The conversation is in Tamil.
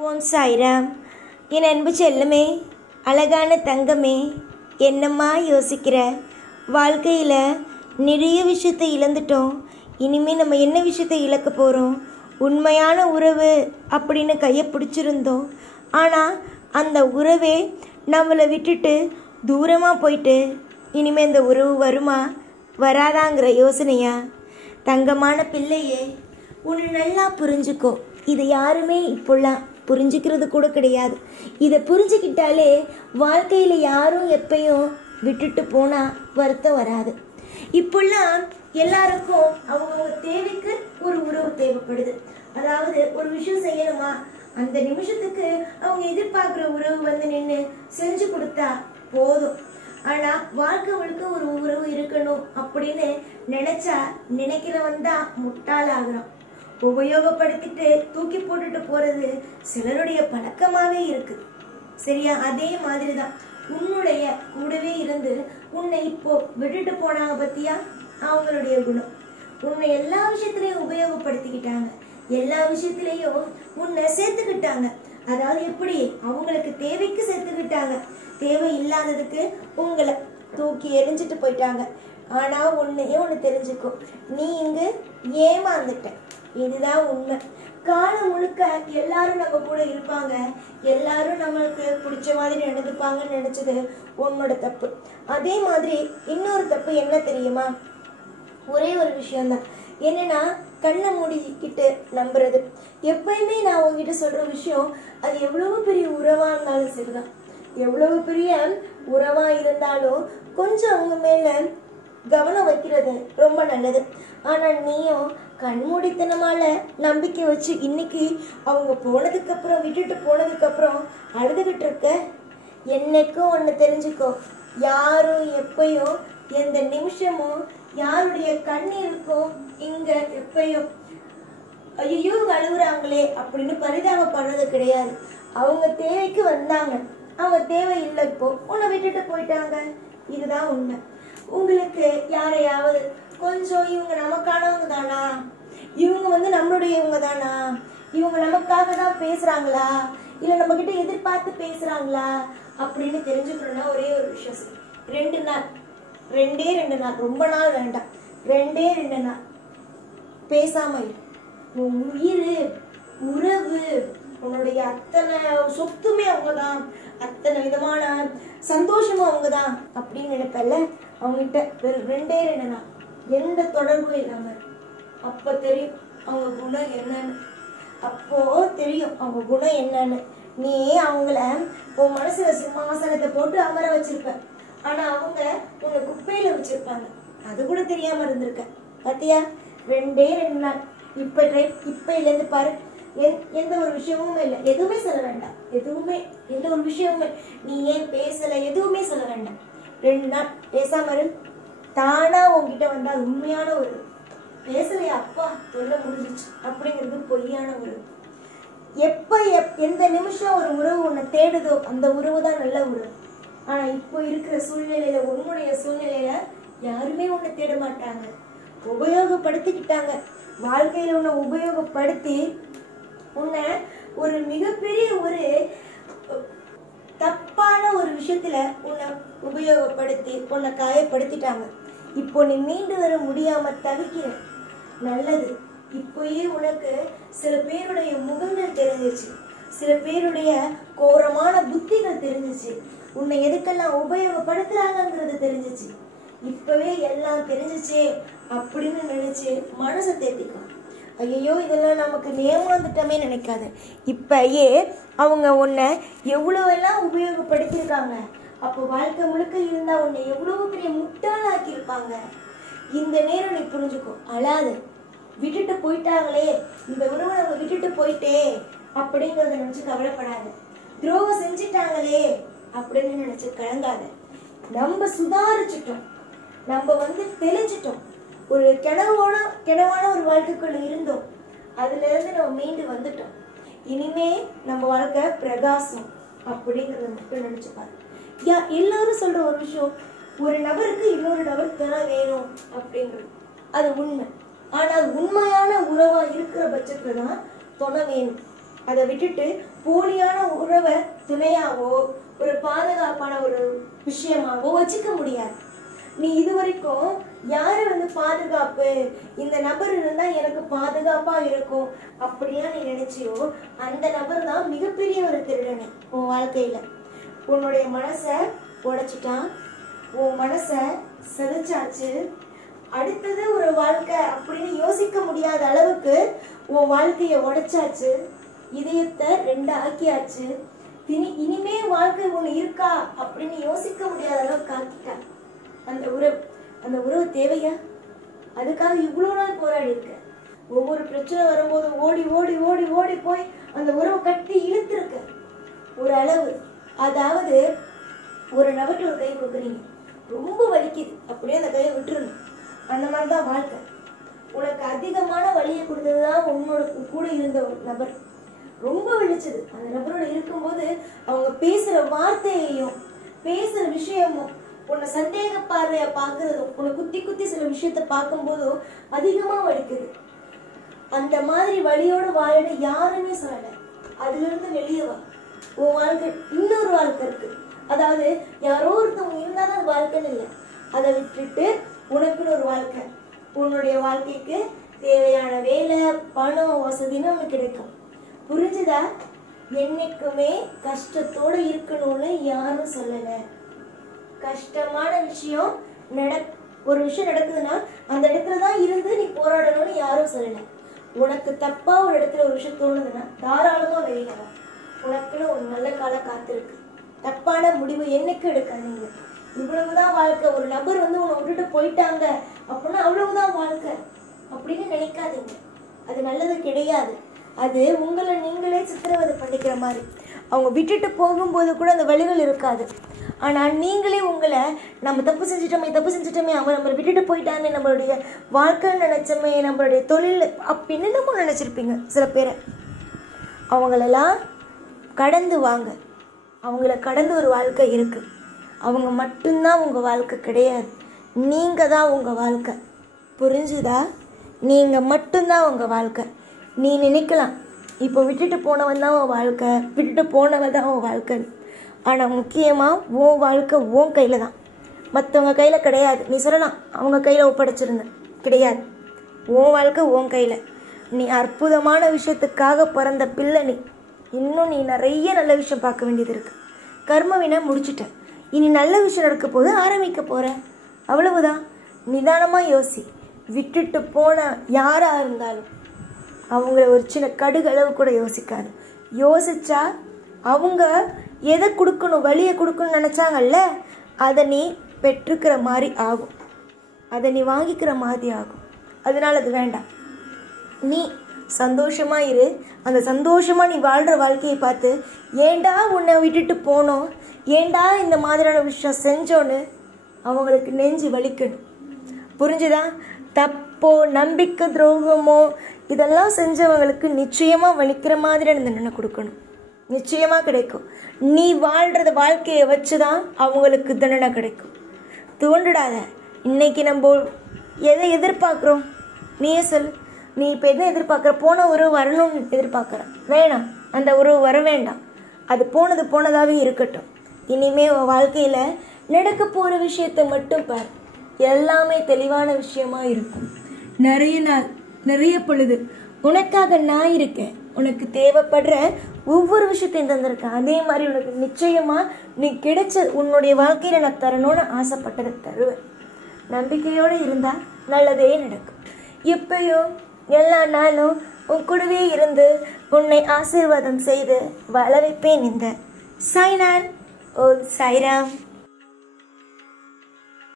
ஓம் சாய்ராம். என் அன்பு செல்லமே, அழகான தங்கமே, என்னம்மா யோசிக்கிற? வாழ்க்கையில் நிறைய விஷயத்தை இழந்துட்டோம். இனிமேல் நம்ம என்ன விஷயத்தை இழக்க போகிறோம்? உண்மையான உறவு அப்படின்னு கையை பிடிச்சிருந்தோம். ஆனால் அந்த உறவே நம்மளை விட்டுட்டு தூரமாக போயிட்டு இனிமேல் இந்த உறவு வருமா வராதாங்கிற யோசனையா? தங்கமான பிள்ளையே, உன்னை நல்லா புரிஞ்சுக்கோ. இதை யாருமே இப்போல்லாம் புரிஞ்சுக்கிறது கூட கிடையாது. இதை புரிஞ்சுக்கிட்டாலே வாழ்க்கையில் யாரும் எப்பயும் விட்டுட்டு போனால் வருத்தம் வராது. இப்போல்லாம் எல்லாருக்கும் அவங்கவுங்க தேவைக்கு ஒரு உறவு தேவைப்படுது. அதாவது ஒரு விஷயம் செய்யணுமா, அந்த நிமிஷத்துக்கு அவங்க எதிர்பார்க்குற உறவு வந்து நின்று செஞ்சு கொடுத்தா போதும். ஆனால் வாழ்க்கை முழுக்க ஒரு உறவு இருக்கணும் அப்படின்னு நினைக்கிறவன் தான் முட்டாளாகிறான். உபயோகப்படுத்திட்டு தூக்கி போட்டுட்டு போறது சிலருடைய பழக்கமாகவே இருக்கு. சரியா? அதே மாதிரி தான் உன்னுடைய கூடவே இருந்து உன்னை இப்போ விட்டுட்டு போனாங்க பத்தியா, அவங்களுடைய குணம். உன்னை எல்லா விஷயத்திலையும் உபயோகப்படுத்திக்கிட்டாங்க, எல்லா விஷயத்திலையும் உன்னை சேர்த்துக்கிட்டாங்க. அதாவது எப்படி, அவங்களுக்கு தேவைக்கு சேர்த்துக்கிட்டாங்க, தேவை இல்லாததுக்கு உங்களை தூக்கி எரிஞ்சிட்டு போயிட்டாங்க. ஆனால் ஒன்று தெரிஞ்சுக்கோ, நீ இங்கு ஏமாந்துட்ட. இதுதான் உண்மை. காலம் முழுக்க எல்லாரும் நம்ம கூட இருப்பாங்க, எல்லாரும் நம்மளுக்கு பிடிச்ச மாதிரி நடந்துப்பாங்கன்னு நினைச்சது உன்னோட தப்பு. அதே மாதிரி இன்னொரு தப்பு என்ன தெரியுமா? ஒரே ஒரு விஷயம்தான். என்னன்னா, கண்ணை மூடிக்கிட்டு நம்புறது. எப்பயுமே நான் உங்ககிட்ட சொல்ற விஷயம், அது எவ்வளவு பெரிய உறவா இருந்தாலும் சரிதான், எவ்வளவு பெரிய உறவா இருந்தாலும் கொஞ்சம் அவங்க மேல கவனம் வைக்கிறது ரொம்ப நல்லது. ஆனால் நீயும் கண்மூடித்தனமால நம்பிக்கை வச்சு இன்னைக்கு அவங்க போனதுக்கு அப்புறம், விட்டுட்டு போனதுக்கு அப்புறம் அழுதுகிட்டு இருக்க. என்னைக்கும் ஒன்று தெரிஞ்சுக்கோ, யாரும் எப்பயும் எந்த நிமிஷமும் யாருடைய கண்ணீருக்கும் இங்க எப்பயும் ஐயோ அழுகுறாங்களே அப்படின்னு பரிதாபப்படுறது கிடையாது. அவங்க தேவைக்கு வந்தாங்க, அவங்க தேவை இல்லை, இப்போ உன்னை விட்டுட்டு போயிட்டாங்க. இதுதான் உண்மை. உங்களுக்கு யாரையாவது கொஞ்சம் இவங்க நமக்கானவங்க தானா, இவங்க வந்து நம்மளுடையவங்க தானா, இவங்க நமக்காக தான் பேசுறாங்களா, இல்லை நம்ம கிட்ட எதிர்பார்த்து பேசுறாங்களா அப்படின்னு தெரிஞ்சுக்கணும்னா ஒரே ஒரு விஷயம். 2 நாள், 2 நாள், ரொம்ப நாள் வேண்டாம், 2 நாள் பேசாம இரு. உன் உயிர், உறவு, உன்னுடைய அத்தனை சொத்துமே அவங்கதான், அத்தனை விதமான சந்தோஷமும் அவங்கதான் அப்படின்னு நினைப்பல. அவங்ககிட்ட 2 நாள் எந்த தொடர்பும் இல்லாம, அப்ப தெரியும் அவங்க குணம் என்னன்னு. அப்போ தெரியும் அவங்க குணம் என்னன்னு. நீ அவங்கள உன் மனசுல சிம்மாசனத்தை போட்டு அமர வச்சிருப்ப, ஆனா அவங்க உன்னை குப்பையில வச்சிருப்பாங்க. அது கூட தெரியாம இருந்திருக்க பாத்தியா? 2 நாள். இப்ப இருந்து பாரு, எந்த ஒரு விஷயமும் இல்லை, எதுவுமே சொல்ல வேண்டாம், எதுவுமே எந்த ஒரு விஷயமுமே, நீ ஏன் பேசல எதுவுமே சொல்ல வேண்டாம். 2 நாள் பேசாம இரு. தானா உங்ககிட்ட வந்தா உண்மையான ஒரு பேசலையா, அப்பா சொல்ல முடிஞ்சிச்சு அப்படிங்கிறது பொய்யான உறவு. எந்த நிமிஷம் ஒரு உறவு உன்னை தேடுதோ அந்த உறவு தான் நல்ல உறவு. ஆனா இப்போ இருக்கிற சூழ்நிலையில, உன்னுடைய சூழ்நிலையில யாருமே உன்னை தேட மாட்டாங்க, உபயோகப்படுத்திக்கிட்டாங்க. வாழ்க்கையில உன்னை உபயோகப்படுத்தி உன்னை ஒரு மிகப்பெரிய ஒரு தப்பான ஒரு விஷயத்துல உன்னை உபயோகப்படுத்தி உன்னை காயப்படுத்திட்டாங்க. இப்போ நீ மீண்டு வர முடியாம தவிக்கிற. நல்லது, இப்போயே உனக்கு சில பேருடைய முகங்கள் தெரிஞ்சிச்சு, சில பேருடைய கோரமான புத்திகள் தெரிஞ்சிச்சு, உன்னை எதுக்கெல்லாம் உபயோகப்படுத்துறாங்கிறது தெரிஞ்சிச்சு. இப்பவே எல்லாம் தெரிஞ்சிச்சே அப்படின்னு நினைச்சு மனசை தேத்திக்கும். ஐயோ இதெல்லாம் நமக்கு ஏமாந்துட்டமே நினைக்காது. இப்பயே அவங்க உன்னை எவ்வளவெல்லாம் உபயோகப்படுத்தியிருக்காங்க. அப்போ வாழ்க்கை முழுக்க இருந்தா உன்னை எவ்வளவு பெரிய முட்டாளாக்கி இருப்பாங்க. இந்த நேரம் நீ புரிஞ்சுக்கோ, அழாது. விட்டுட்டு போயிட்டாங்களே, இந்த உறவை நம்ம விட்டுட்டு போயிட்டே அப்படிங்கறத நினைச்சு கவலைப்படாது. துரோகம் செஞ்சிட்டாங்களே அப்படின்னு நினைச்சு கலங்காத. நம்ம சுதாரிச்சுட்டோம், நம்ம வந்து தெளிஞ்சிட்டோம். ஒரு கிணவான ஒரு வாழ்க்கைக்குள்ள இருந்தோம், அதுல இருந்து நம்ம மீண்டு வந்துட்டோம். இனிமே நம்ம வாழ்க்கை பிரகாசம் அப்படிங்கறத மட்டும் நினைச்சுப்பாரு. எல்லாரும் சொல்ற ஒரு விஷயம், ஒரு நபருக்கு இன்னொரு நபர் துணை வேணும் அப்படிங்கிறது அது உண்மை. ஆனால் உண்மையான உறவா இருக்கிற பட்சத்துல தான் துணை வேணும். அதை விட்டுட்டு போலியான உறவை துணையாவோ ஒரு பாதுகாப்பான ஒரு விஷயமாவோ வச்சுக்க முடியாது. நீ இதுவரைக்கும் யாரு பாதுகாப்பு, இந்த நபர் இருந்தா எனக்கு பாதுகாப்பா இருக்கும் அப்படியா நீ நினைச்சியோ, அந்த நபர் தான் மிகப்பெரிய ஒரு திருடனை உன் வாழ்க்கையில. உன்னுடைய மனசை உடைச்சிட்டான், உன் மனசை செதைச்சாச்சு. அடுத்தது ஒரு வாழ்க்கை அப்படின்னு யோசிக்க முடியாத அளவுக்கு உன் வாழ்க்கைய உடைச்சாச்சு, இதயத்தை 2 ஆக்கியாச்சு. இனிமே வாழ்க்கை ஒண்ணு இருக்கா அப்படின்னு யோசிக்க முடியாத அளவுக்கு ஆக்கிட்டான் அந்த உறவு தேவையா? அதுக்காக இவ்வளவு நாள் போராடி இருக்க. ஒவ்வொரு பிரச்சனை வரும்போது ஓடி ஓடி ஓடி ஓடி போய் அந்த உறவை கட்டி இழுத்துருக்க ஒரு அளவு. அதாவது ஒரு நபர்கிட்ட ஒரு கை கொடுக்குறீங்க, ரொம்ப வலிக்குது, அப்படியே அந்த கையை விட்டுருணும். அந்த மாதிரிதான் வாழ்க்கை. உனக்கு அதிகமான வலியை கொடுத்ததுதான் உன்னோட கூட இருந்த ஒரு நபர். ரொம்ப வலிச்சது அந்த நபரோட இருக்கும்போது. அவங்க பேசுற வார்த்தையையும் பேசுற விஷயமும் உன்னை சந்தேக பார்வைய பாக்குறதும் உன்னை குத்தி குத்தி சில விஷயத்த பார்க்கும்போதும் அதிகமா வலிக்குது. அந்த மாதிரி வலியோட வாழ யாருமே சொல்லல. அதுல இருந்து வெளியே வா. உன் வாழ்க்கை இன்னொரு வாழ்க்கை இருக்கு. அதாவது யாரோ ஒருத்தவங்க இருந்தாலும் அது வாழ்க்கைன்னு இல்லை. அதை விட்டுட்டு உனக்குன்னு ஒரு வாழ்க்கை, உன்னுடைய வாழ்க்கைக்கு தேவையான வேலை பணம் வசதின்னு உனக்கு கிடைக்கும். புரிஞ்சுதா? என்னைக்குமே கஷ்டத்தோட இருக்கணும்னு யாரும் சொல்லல. கஷ்டமான விஷயம் ஒரு விஷயம் நடக்குதுன்னா அந்த இடத்துலதான் இருந்து நீ போராடணும்னு யாரும் சொல்லல. உனக்கு தப்பா ஒரு இடத்துல ஒரு விஷயம் தோணுதுன்னா தாராளமா வெளியில வா. உனக்குன்னு ஒரு நல்ல காலம் காத்திருக்கு. தப்பான முடிவு என்னைக்கு எடுக்காதீங்க. இவ்வளவுதான் வாழ்க்கை. ஒரு நபர் உன்னை விட்டுட்டு போயிட்டாங்க அப்படின்னா அவ்வளவுதான் வாழ்க்கை அப்படின்னு நினைக்காதீங்க. அது நல்லது கிடையாது. அது உங்களை நீங்களே சித்திரவதை பண்ணிக்கிற மாதிரி. அவங்க விட்டுட்டு போகும்போது கூட அந்த வழிகள் இருக்காது. ஆனால் நீங்களே உங்களை நம்ம தப்பு செஞ்சிட்டோமே அவங்க நம்மளை விட்டுட்டு போயிட்டாங்க, நம்மளுடைய வாழ்க்கைன்னு நினைச்சோமே, நம்மளுடைய தொழில் அப்படின்னு நம்ம நினச்சிருப்பீங்க. சில பேரை அவங்களெல்லாம் கடந்து வாங்க. அவங்கள கடந்து ஒரு வாழ்க்கை இருக்குது. அவங்க மட்டும்தான் உங்கள் வாழ்க்கை கிடையாது. நீங்கள் தான் உங்கள் வாழ்க்கை. புரிஞ்சுதா? நீங்கள் மட்டும்தான் உங்கள் வாழ்க்கை. நீ நினைக்கலாம் இப்போ விட்டுட்டு போனவன் தான் உன் வாழ்க்கை, விட்டுட்டு போனவன் தான் உன் வாழ்க்கை. ஆனால் முக்கியமாக உன் வாழ்க்கை உன் கையில் தான், மற்றவங்க கையில் கிடையாது. நீ சொல்லலாம் அவங்க கையில் ஒப்படைச்சிருந்த, கிடையாது. உன் வாழ்க்கை உன் கையில். நீ அற்புதமான விஷயத்துக்காக பிறந்த பிள்ளை. இன்னும் நீ நிறைய நல்ல விஷயம் பார்க்க வேண்டியது இருக்குது. கர்மவினை முடிச்சுட்ட, இனி நல்ல விஷயம் நடக்க போது ஆரம்பிக்க போகிற. அவ்வளவுதான். நிதானமாக யோசி. விட்டுட்டு போன யாராக இருந்தாலும் அவங்கள ஒரு சின்ன கடுகளவு கூட யோசிக்காது. யோசிச்சா அவங்க எதை கொடுக்கணும், வழியை கொடுக்கணும்னு நினச்சாங்கல்ல, அதை நீ பெற்றுக்கிற மாதிரி ஆகும், அதை நீ வாங்கிக்கிற மாதிரி ஆகும். அதனால் அது வேண்டாம். நீ சந்தோஷமாக இரு. அந்த சந்தோஷமாக நீ வாழ்கிற வாழ்க்கையை பார்த்து ஏண்டா உன்னை விட்டுட்டு போனோம், ஏண்டா இந்த மாதிரியான விஷயம் செஞ்சோன்னு அவங்களுக்கு நெஞ்சு வலிக்கணும். புரிஞ்சுதா? தப்போ நம்பிக்கை துரோகமோ இதெல்லாம் செஞ்சவங்களுக்கு நிச்சயமாக வலிக்கிற மாதிரியான தண்டனை கொடுக்கணும். நிச்சயமாக கிடைக்கும். நீ வாழ்கிறத வாழ்க்கையை வச்சு தான் அவங்களுக்கு தண்டனை கிடைக்கும். தோன்றிடாத. இன்னைக்கு நம்ம எதை எதிர்பார்க்குறோம்? நீயே சொல். நீ இப்போ எதை எதிர்பார்க்குற? போன உறவு வரணும்னு எதிர்பார்க்குற. வேணாம், அந்த உறவு வர வேண்டாம். அது போனது போனதாகவே இருக்கட்டும். இனிமேல் உன் வாழ்க்கையில் நடக்க போகிற விஷயத்தை மட்டும் பார். எல்லாமே தெளிவான விஷயமா இருக்கும். நிறைய நாள், நிறைய பொழுது உனக்காக நான் இருக்கேன். உனக்கு தேவைப்படுற ஒவ்வொரு விஷயத்தையும் தந்திருக்கேன். அதே மாதிரி உனக்கு நிச்சயமாக நீ கிடைச்ச உன்னுடைய வாழ்க்கையில் நான் தரணும்னு ஆசைப்பட்டதை தருவேன். நம்பிக்கையோடு இருந்தால் நல்லதே நடக்கும். எப்பயும் எல்லா நாளும் உன் கூடவே இருந்து உன்னை ஆசீர்வாதம் செய்து வாழ வைப்பேன். இந்த சாய்நான். ஓ சாய்ராம்.